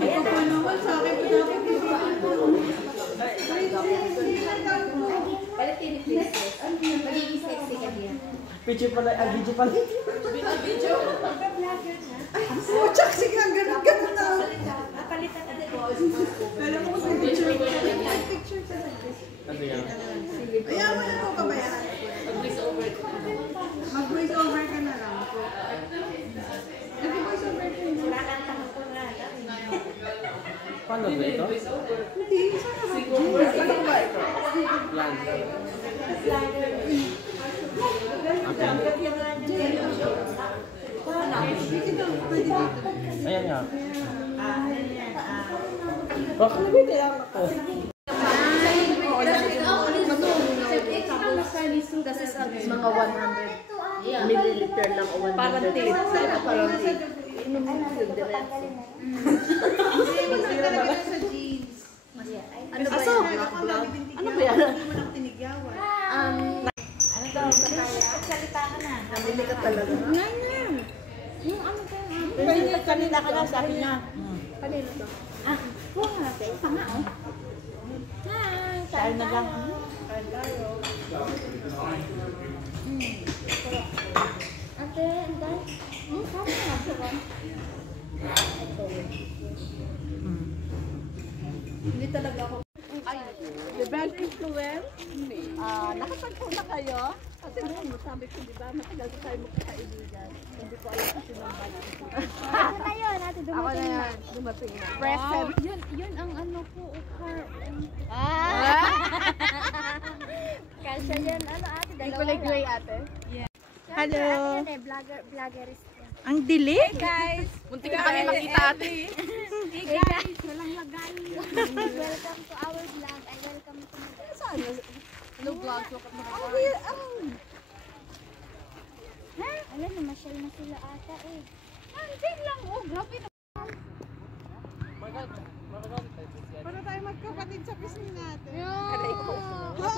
naman sa akin. Magiging sexy ka diyan. Video pala, video pala. Video? Oh, tsak, sige, ang ganun na. Palitan na din. Kala mo sa picture. Picture ka lang. Ayaw mo na po kabayaran. Mag-voice over. Mag-voice over ka na lang po. Nag-voice over ka na. Wala kang tanong ko na. Paano ba ito? Hindi, Ano ba ito? Yan. Ayan nga. Bakit nabiti lang ako? This is mga 100 milliliter lang o 100. Parang tit. Parang tit. Inom mo yung diretso. Hindi, maglalagay na sa jeans. Ano ba yan? Ano ba yan? Hindi mo lang tinigyawan. Ano daw? Salita ka na. Nabili ka talaga. Yung ano ba yan? Kanina ka lang sa akin na. Kanina to? Ah, huwag natin. Panga oh. Hi! Tayo na lang. Ate, anday. Kaya nga sila. Hindi talaga ako. The bad influence? Nakapagpo na kayo? Kasi sabi ko, di ba, matagal ko tayo magkakaibigan. Hindi ko alam kasi ng bad influence. Ate na yun, ate dumating na. Dumating na. Present. Yun ang ano po, car. Kasya yan, ano ate, dalawa Kulay-gray ate? Yeah. Hello. Ano yan vloggerist. Ang dilig? Hey guys! Muntik na kami makita ate. Hey guys! Walang lagay. Welcome to our vlog. I welcome to my vlog. Saan? Ano vlog? Ha? Alam, namasyal na sila ata eh. Hindi lang. Oh, grabe na. Para tayo magkapatid sa pisngi natin.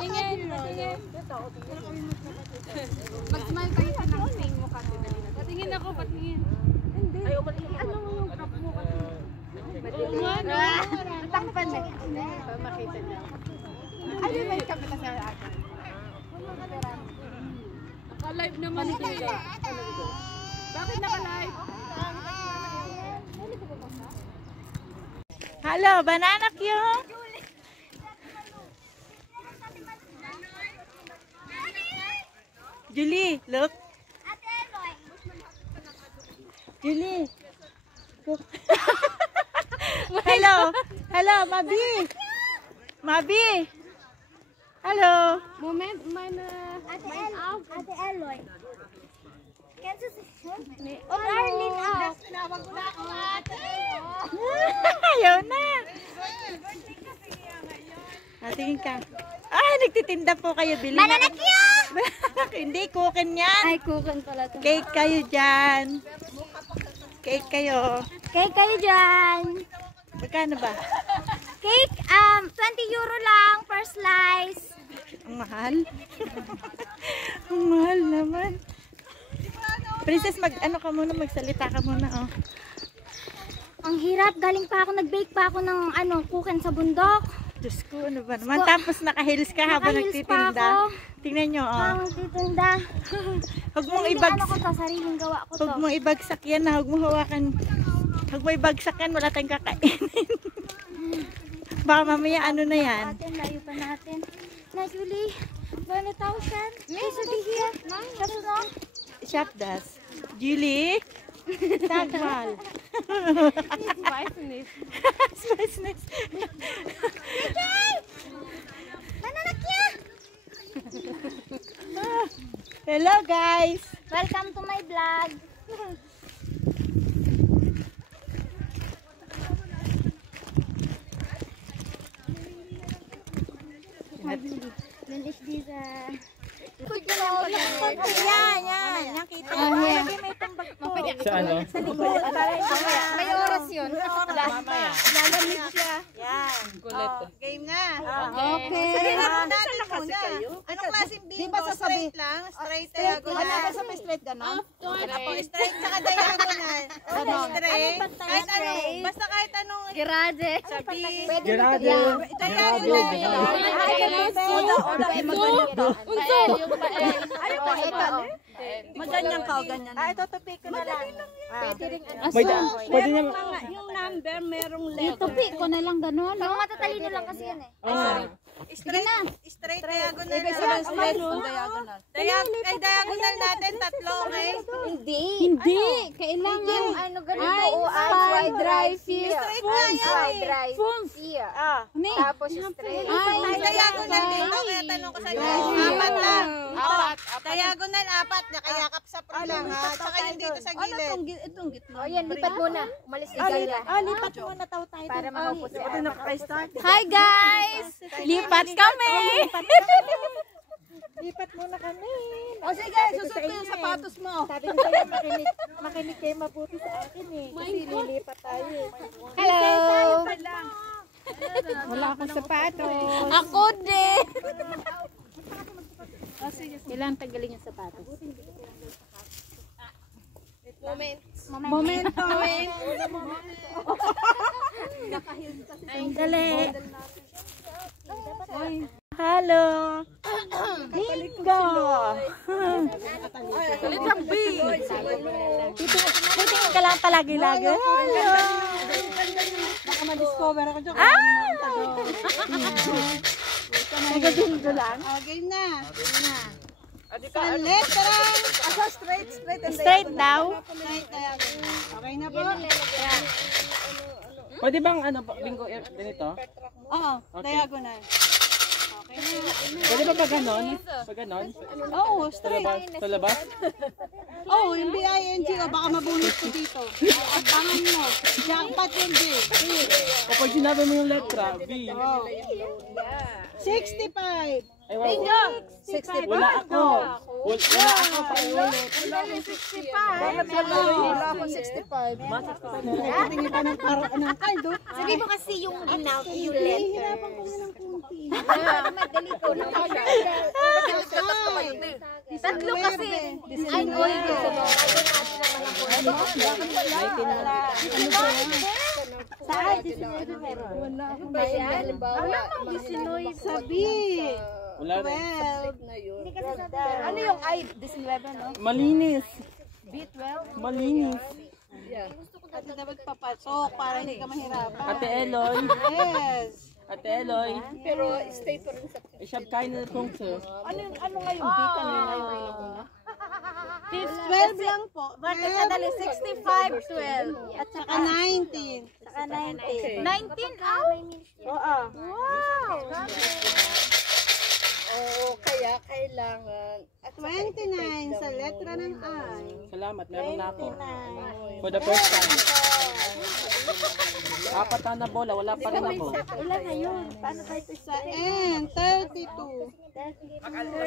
Tingin, tingin. Mag-smile kayo sa nang mo kasi dali na. Patingin ako, patingin. Hindi. Ayaw mo ano mo yung crop mo kasi. Ang takpan na. Para makita niya. Ay, may kapita sa akin. Naka-live naman sila. Bakit naka-live? Hello, banana Q. Julie, look. Julie. Look. Hello. Hello, Mabi. Mabi. Hello. Moment, Ate Eloy. Kansas City. Oh, Darlene out. Tinawag ko na ako ate. Ayaw na. Tingin ka. Ay, nagtitinda po kayo. Bili Banana Q! Hindi, kukin yan. Ay, kukan pala to. Cake kayo dyan. Cake kayo. Cake kayo dyan. Magkano ba? Cake, 20 euro lang per slice. Ang mahal. Ang mahal naman. Princess, ano ka muna, magsalita ka muna, oh. Ang hirap, galing pa ako, nag-bake pa ako ng kukan sa bundok. Diyos ko, ano ba naman? Tapos naka-heels ka habang Naka-heels nagtitinda. pa ako. Tingnan nyo, oh. Ang titinda. Huwag mong ibagsak. Ano ko to, sariling gawa ko to. Huwag mong ibagsak yan, ha. Huwag mo hawakan. Huwag mo ibagsak yan, wala tayong kakainin. Baka mamaya ano na yan. Layo pa natin. Na, Julie, 1,000. May sabihin. Kaso no? Shop das. Julie? Sagmal. Spiciness. Spiciness. Mananakya! Hello guys! Welcome to my vlog. Then is this Yan. Nakita mo. Lagi may tambak po. Sa ano? Sa likod. may oras yun. Mamaya. Lalamig siya. Yan. Game na. Okay. Sabihin natin muna. Anong klaseng bingo? Straight lang? Straight diagonal? Ano ba sa straight ganon? Ako straight saka diagonal. Straight. Ano ba tayo Kahit anong, straight? basta kahit anong Girade. Gerado. Maganyan ka o ganyan. Ito tupi ko na lang. Pwede na. Yung number, merong Itupi ko na lang gano'n. Pang matatalino lang kasi yan eh. Straight diagonal. straight o diagonal. Diagonal natin, tatlo, okay? Hindi. Kailangan. Ano Ay, dry fish. dry. Tapos straight. Ay, diagonal dito, kaya tanong ko sa inyo. Apat lang. Diagonal, apat. Nakayakap sa pro lang, ha? Tsaka yung dito sa gilid. Itong gitna. O yan, lipat muna. Umalis si Gala. Lipat muna tayo. Para makaupo si Ate. Hi guys! Lipat kami! Lipat muna kami. O sige, susot ko yung sapatos mo. Sabi ko sa'yo, makinig kayo mabuti sa akin eh. Kasi lilipat tayo eh. Hello! Wala akong sapatos. Ako din! Kailangan tanggalin yung sapatos. Momento. Ang galing! Hello. Bingo. Titingin ka lang palagi-lagi. Hello. Baka ma-discover ako dyan. Nagadingo lang. Game na. Sa letra. Straight daw. Okay na po. Pwede bang ano, bingo ganito? Oo, diagonal. Pwede ba pag ganon? Pag ganon? Oo, Sa straight. labas? Sa labas? Oo, yung BING, baka mabunot ko dito. Abangan mo. Jackpot yung B. Kapag sinabi mo yung letra, B. 65. Ay, wow. 65. Wala ako. Wala ako. Wala akong 65. Tingin pa ng parang ng kaldo. Sabi mo kasi yung in-out, yung letter. Hihirapan ko na ng kunti. Madali ko na siya. Tatlo kasi. Ay, oy. Saan? 19 meron. Wala akong Halimbawa, sabi. Wala rin. 12. Ano yung I? 19, no? Malinis. B12? Malinis. Kasi dapat papasok para hindi ka mahirapan. Ate Eloy. Yes. Ate Eloy. Pero stay pa rin sa... Ich hab keine Punkte. Ano nga yung bika na yun ngayon una? 12 lang po. Bakit sadali? 65, 12. At saka 19. Saka 19. 19 Oo. Oo, kaya kailangan... 29 sa letra ng I. Salamat, meron na ako. For the first time. Apat na bola, wala pa rin ako. Ilan na yun? Paano tayo ito sa N? 32.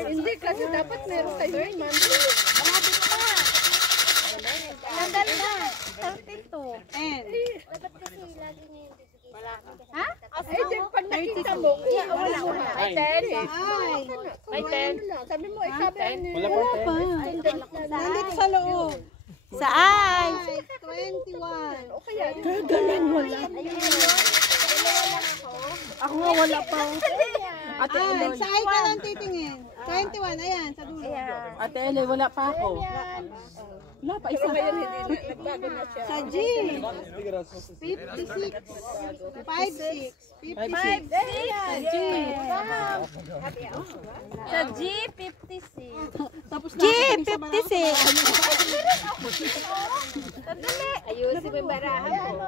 Hindi, kasi dapat meron kayo yung monthly. Sandali na. 32. N. Ha? Ay, di, pag nakita mo, wala mo na. Ay, I. May 10. Sabi mo, ikabi. wala pa Pa. 10. Nandito sa loob. Sa I. 21. O kaya, Ako nga wala pa. Ate Ay, Eloy. sa I ka lang titingin. 21, ayan, sa dulo. Ate Eloy, wala pa ako. Wala pa isa. ngayon hindi nagbago na siya. Sa G, 56. 56. 56. Sa G. Sa G, 56. Tapos G, 56. Ayusin mo yung barahan ko.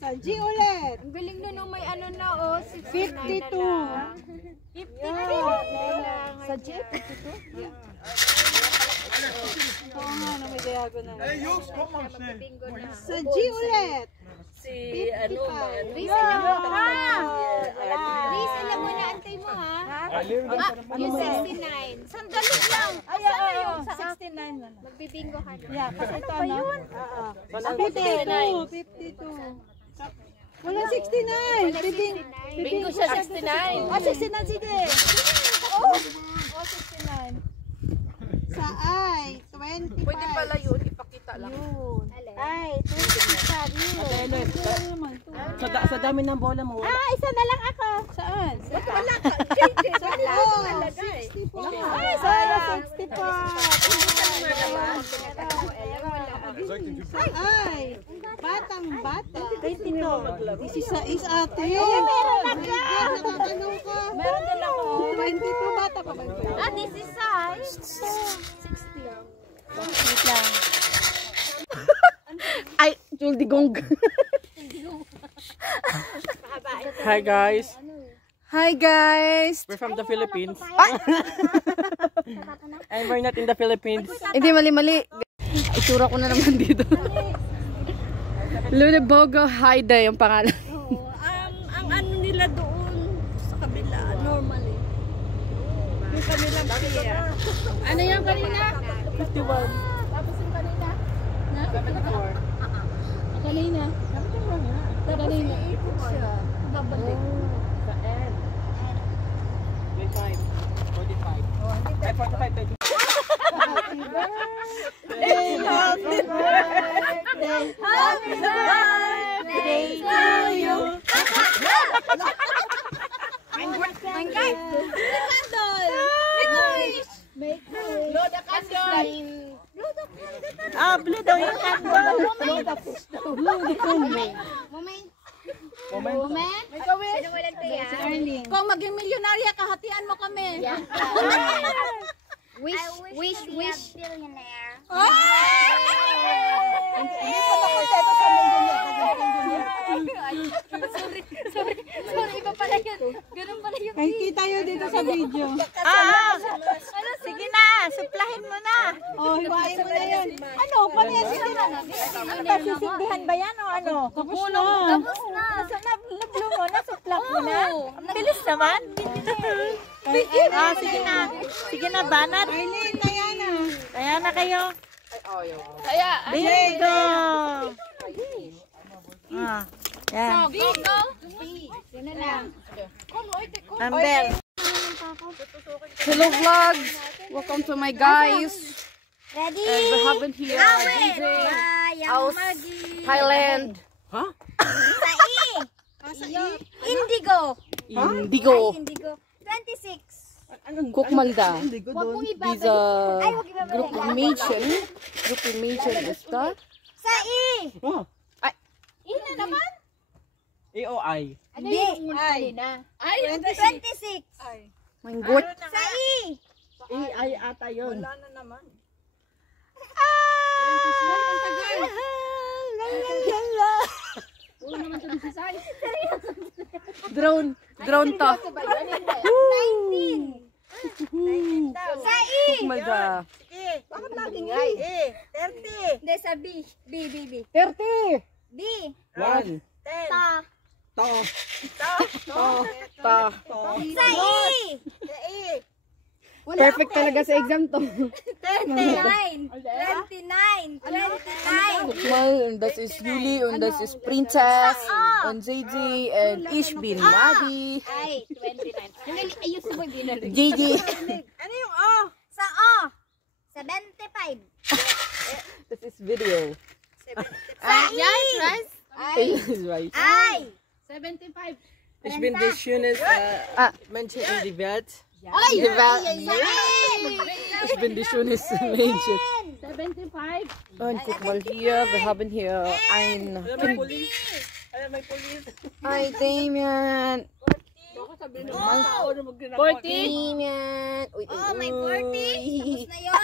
Sa G ulit. Ang galing na nung may ano na, oh. 52. Sa jeep? Oo nga, na may diagonal. Bingo na. Sa G ulit. Si, ano, Riz, alam mo. Riz, alam mo na, antay mo, ha? Yung 69. Sandali lang. Ay, oo. 69 na. Magbibingo ka na. Yeah, kasi ito, no? Oo. 52. 52. Wala 69. bingo siya 69. Ah, 69, sige. Oh, 69. Sa I, 25. Pwede pala yun, ipakita lang. Yun. Ay, 25. Ate Eloy, sa dami ng bola mo. Isa na lang ako. Saan? Wala ka. JJ, wala Oo. ka nalagay. 64. Ay, sana 64. Ay, batang bata. 22. Is ate. Ay, meron na ka. Nakatanong ka. Meron din ako. 20 pa, bata pa ba? This is size 60. Wait lang. Ay, Juldigong. Hi guys, Hi guys! we're from the Philippines. And we're not in the Philippines. Hindi, mali-mali. Itura ko na naman dito. Lulabogo Haida yung pangalan. Ang ano nila doon sa kabila, normally. Yung kanilang pier. Ano yung kanina? 51. Tapos yung kanina? Na? 74. Kanina? Kanina. Babalik. Sa end. 25. 45. Ay, 45. 30. Happy birthday to you. Blue daw yung candle. Moment. Kung maging milyonarya, kahatian mo kami. Wish. Billionaire. Hindi pa nakonteto sa milyonarya. Sorry, iba pala yun. Ganun pala yun. Ay, kita yun dito sa video. Sige na, suplahin mo na. Oh, hiwain mo na yun. Ano, paano yan sisindihan? Ano ba, sisindihan ba yan o ano? Tapos na. Tapos na. Nablo mo na, suplak mo na. Bilis naman. Sige na. Sige na, banat. Arlene, Diana. Diana kayo. Bingo. Yan. Bingo. Amber. Hello vlogs! Welcome to my guys. Ready? And we haven't here DJ Aus Thailand. Huh? Indigo. Indigo. Indigo. 26. Kukmalda. Huwag mong These ibabalik. Ay, huwag ibabalik. group imation. Group imation is that? Sa I. Oh. Ina naman? AOI. Ano yung kanina? Ay, 26. My God. Sa I. AI ata yun. Wala na naman. Drone to. 19. Sa I. Kukmalda. Bakit laging ay? 30. Hindi, sa B. B. 30. B. 1. Ta. To. Ta. Sa I. Perfect talaga sa exam to. 29. 29. Kukmal, and das is Yuli, and das is Princess, and JJ, and Ish bin Labi. Ay, 29. Ayusin mo yung binalik. JJ. Ano yung oh? Sa O. 75. This is video. Sa I. This is right. Ay. 75. Ich bin die schönes Menschen in die Welt. Ay. Diba? Ay. Ich bin die schönste Mädchen. 75. Und guck mal hier, wir haben hier ein May police. May police. Ay, Damien. Oh. 40. Damien. Uy, Oh, may 40. Tapos na yun.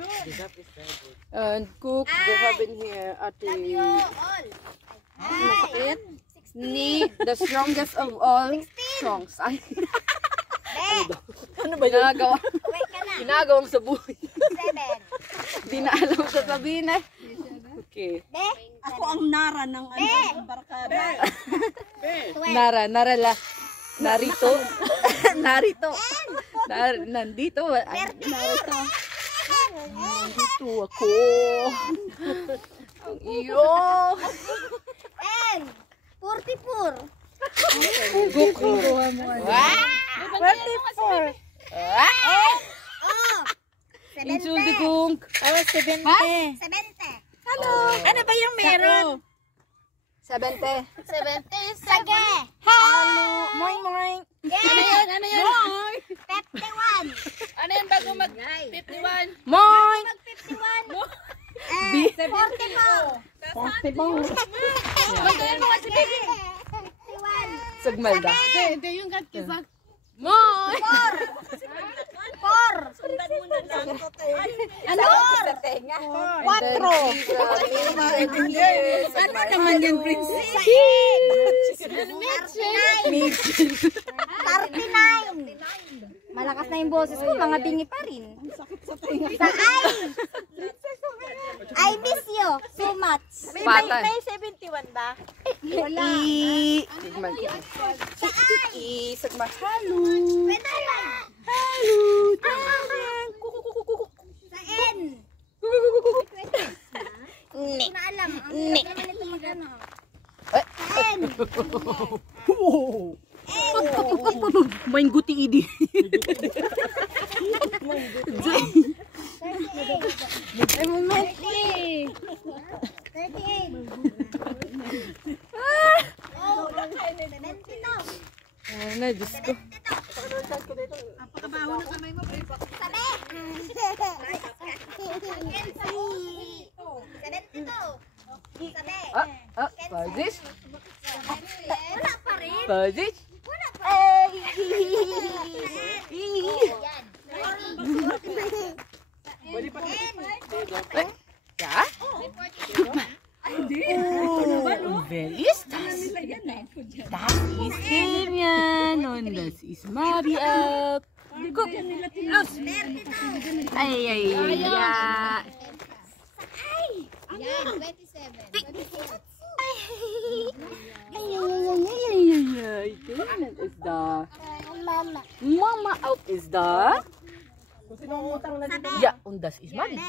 Oh, 62. And cook, wir haben hier Ate. All. Ay. Ni, the strongest of all strongs. Ay, Be. ano ba ginagawa? Wait ka na. Ginagawang sa buhay. 7. Di na alam sa sabihin eh. Okay. Be. Ako ang nara ng ano, barkada. Nara la. Narito. Narito. Nandito. Narito. Nandito ako. Ang iyo. And 44. Kukuha mo. 44. Oh. Insulti 70. kong. 70. Ano ba yung meron? 70. Sige. Halo. Moing moing. Ano yun? 51. Ano yung bago mag 51? Moing. 51. 44. Magkain mo kasi baby. 51. Sagmal da. Hindi yung gat-kisak. Moing. 4. Ano? 4. Ano naman yan, princess? 39. Malakas na yung boses ko, mga bingi pa rin. Sa I miss you so much. Patay. May 71 ba? Wala. Sagmal. Sagmal. Halo. Halo. Sa N. Hindi ko na alam. Ang naman ito magano. Sa N. Main guti idi. 38. Oh, 72. Ano, Diyos ko. Napakabaho ng kamay mo, pre. Sabi. 72. Sabi. Pazis? Wala pa rin. Pazis? Wala pa rin. Ya? Velis, das ist Demian und das ist Maria. Guck, los. Ay, ay, ay. Yan, 27. Demian is da. Mama. Mama out is da. Ja, und das ist Maria.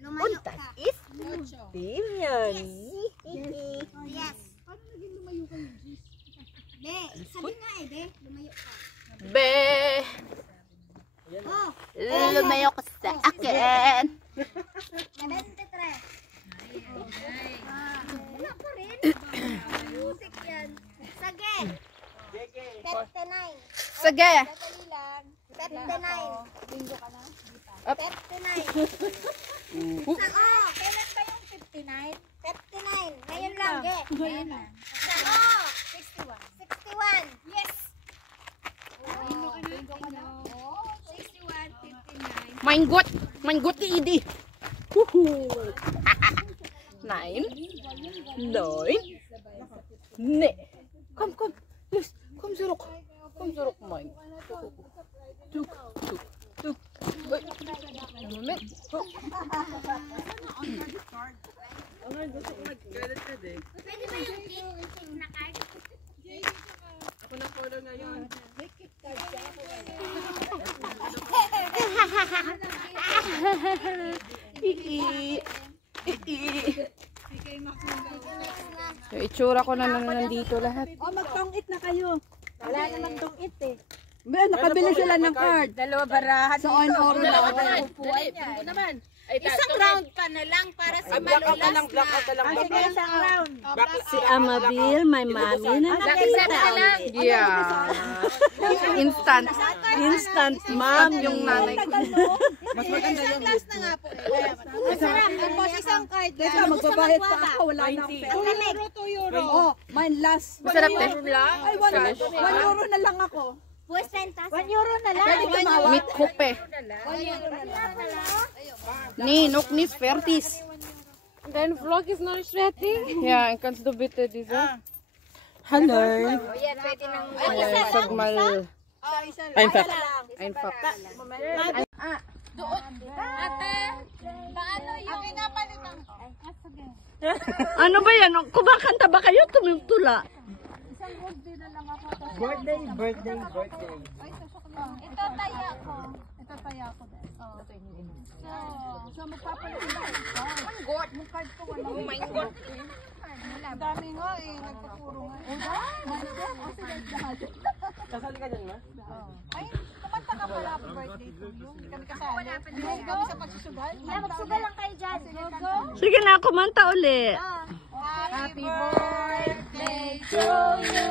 Lumayo Und das ka. ist Demian. Yes. Be, sabi nga be, lumayo ka. Be. Oh, Lumayo ko sa akin. 73. Wala pa rin. Music yan. Sage. 39. Sige. Dali lang. 39. Bingo ka na? Up. 39. Kailan ba yung 59? 59. Ngayon lang, ge. Ngayon lang. Saan? 61. Yes. Bingo ka na? 61, 59. Mein Gott, die Idee. 9, 9, nee. Komm, los, komm zurück, mein. Tuk. Moment. Pwede ba yung king na card? Yung itsura ko na nandito lahat. Oh, magtong-it na kayo. Wala naman tong-it eh. Nakabili sila ng card. Dalawa barahan sa on-oro na. Isang round pa na lang para si Malulas na. Sige, isang round. Si Amabil, my mommy, na nakita. Yeah. Instant mom yung nanay ko. Mas maganda yung last na nga po. Masarap. Tapos isang card. Teka, magbabayad pa ako. Wala na akong pera. €2. Oh, mine last. Masarap te. Ay, €1 na lang ako. Pues 30. €1 na lang. Pwede tumawag. Meat kope. Ninok nis fertis. Dein Vlog ist noch nicht fertig. Ja, kannst du bitte diese? Hello. Sagmal. Einfach. Einfach. Ate, paano yung pinapalitan ko? Ano ba yan? Kumakanta ba kayo? Tumutula. Birthday. Ito taya ko. din. So magpapalitan ko. Yung card ko wala. Oh my God. Ang dami nga eh, nagpapuro nga. Kasali ka dyan, ma? Ay, kumanta ka happy birthday to you. Hindi kami kasali. Hindi kami sa pagsusugal. Magsugal lang kayo dyan. Go. Sige na, kumanta uli. Happy birthday to you.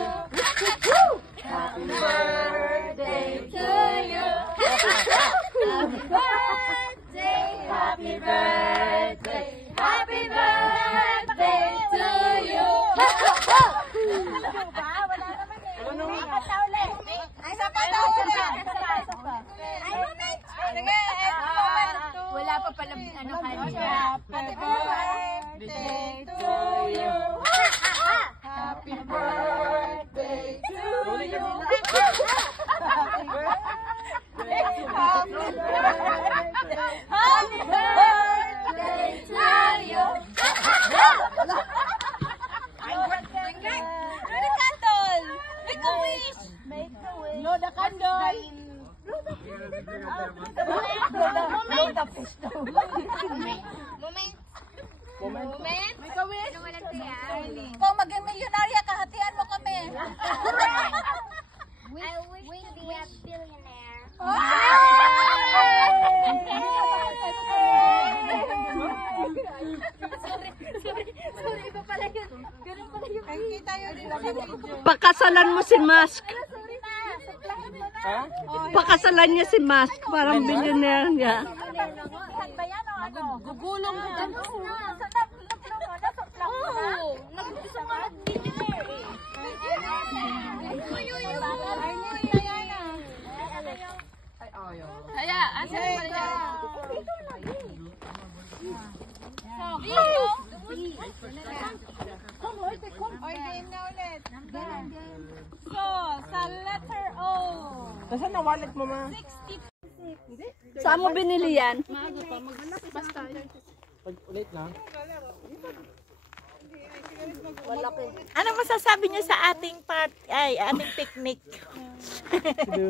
Happy birthday to you. Happy birthday. Happy birthday. Happy birthday to you. Wala naman eh. Isa pa ulit. Isa pa daw ulit. Ay, moment. Sige. Wala pa pala ano kanya. Happy birthday to you. Happy birthday to you. Happy birthday to you. Loda candle. Make a wish. Make a wish. Loda candle. Moment. Make a wish. Ano walang kaya? Kung maging milyonarya, kahatian mo kami. I wish to be a billionaire. Sorry, iba pala yun. Ganun pala yun. Ay, kita yun nila sa video. Pakasalan mo si Mask. Sorry na. Pakasalan niya si Mask. Parang billionaire niya. Saan ba yan o ano? Gugulong mo. Tapos na. Sa nag-vlog mo na. Sa vlog mo na. Nag-gusto mo nag-billionaire eh. Ay, nila yan ah. Kaya, asan ba yan? Oy, game na ulit. So, sa letter O. Nasaan na wallet mo, ma? 60. Saan mo binili yan? Pag ulit na. Ano masasabi niyo sa ating ating picnic?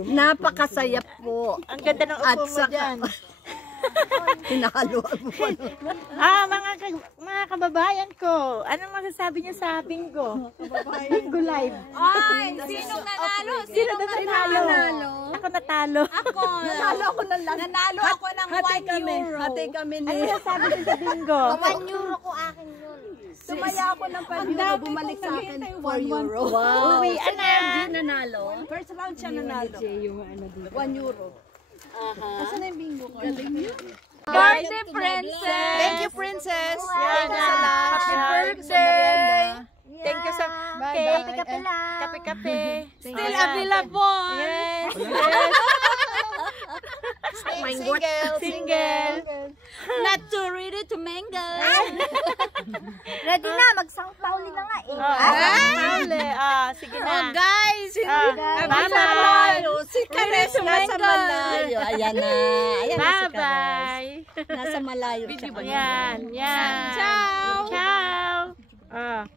Napakasaya po. Ang ganda ng At upo mo saka- dyan. Hinahaluan mo pa. Mga kababayan ko, ano masasabi niyo sa bingo? Bingo live. Ay, sinong nanalo? Sino na nanalo? Ako natalo. Ako. Nanalo ako ng lang. Nanalo ako ng 1 euro. Hati kami ni. Ano masasabi niyo sa bingo? 1 euro ko akin yun. Sumaya ako ng 5 euro. Bumalik sa akin 4 euro. Wow. Uwi, Si ana. MG nanalo. First round siya nanalo. 1 euro. Asan na yung bingo ko? Birthday princess. Thank you, princess. Yan. Happy birthday. Thank you sa cake. Kape-kape lang. Kape-kape. Still available. Yes. Single. Not too ready to mingle. Ready na, magsang Pauli na nga eh. Pauli. Sige na. Oh, guys. Bye-bye. Si Kares nasa malayo. Ayan na. Ayan na si Kares. Bye-bye. Nasa malayo siya. Yan. Ciao. Ciao.